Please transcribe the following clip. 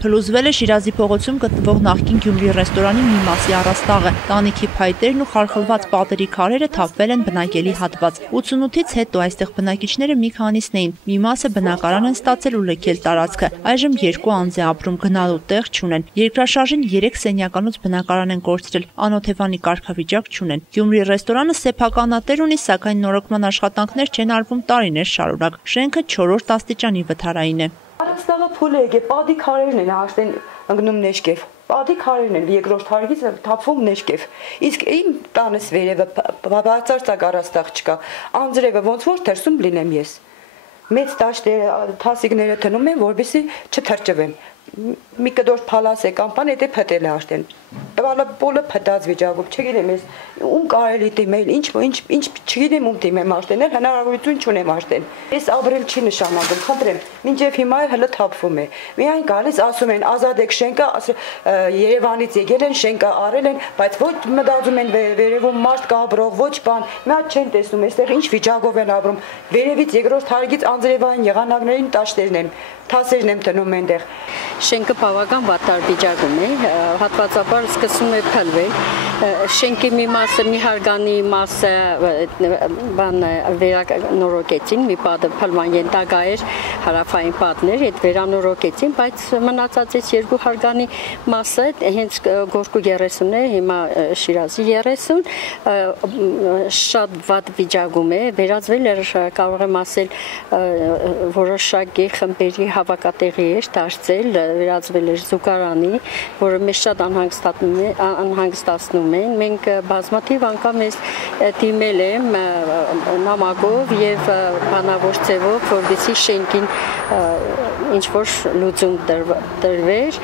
Փլուզվել է Շիրազի փողոցում գտնվող նախկին Գյումրի ռեստորանի մի մասի առաստաղը, տանիքի փայտերն ու խարխլված պատերի քարերը թափվել են բնակելի հատված։ 88-ից հետո այստեղ բնակիչները մի քանիսն էին, մի մասը բնակարան են ստացել ու լքել տարածքը։ Այժմ 2 անձ է ապրում, գնալու տեղ չունեն։ Երկրաշարժին 3 սենյականոց բնակարան են կորցրել, անօթևանի կարգավիճակ չունեն։ Գյումրի ռեստորանը սեփականատեր ունի, սակայն նորոգման աշխատանքներ չեն արվում տարիներ շարունակ։ Շենքը 4-րդ աստիճանի վթարային է։ Արստաղը փուլ է եկե, պատի քարերն են հաշտեն ընկնում նեշկև։ Պատի քարերն են երկրորդ հարկից թափվում նեշկև։ Իսկ իմ տանս վերևը բացարձակ առաստաղ չկա։ Անձրևը ոնց որ թերսում լինեմ ես։ Մեծ դաշտերը, թասիկները թնում են, որովհետեւ չթրջվեն։ Մի կդոր փալաս է կամպան, եթե փտել է աշտեն։ Տվալը բոլը փտած վիճակով, չգիտեմ ես ում կարելի դիմել, ինչ չգիտեմ ում դիմեմ աշտենել, հնարավորություն չունեմ աշտեն։ Ես ապրել չի նշանակում, խնդրեմ, մինչև հիմա հələ թափվում է։ Միայն գալիս ասում են ազատեք շենքը, Երևանից եկել են, շենքը արել են, բայց ոչ մտածում են վերևում մարդ կա ապրող, ոչ բան, մի հատ չեն տեսնում, այստեղ ինչ վիճակով են ապրում։ Վերևից երկրորդ հարկից անձրևային եղանակներին տաշտերն են, թասերն եմ տնում այնտեղ։ Շենքը բավական վատար վիճակում է, հատվածաբար սկսում է փլվել։ Շենքի մի մասը, մի հարգանի մասը վերանորոգեցին, մի պատը փլման ենթակա էր, հարավային պատներ, այդ վերանորոգեցին, բայց մնացած այս 2 հարգանի մասը հենց Գորկու 30 է, հիմա Շիրազի 30, շատ վատ վիճակում է, վերածվել է, կարող եմ ասել, որոշակի խմբերի հավաքատեղի էր դարձել, վերածվել էր զուգարանի, որը մեզ շատ անհանգստացնում են։ Մենք բազմաթիվ անգամ ես դիմել եմ նամակով եւ բանավոր ձևով, որովհետեւ շենքին ինչ որ լուծում տրվեր,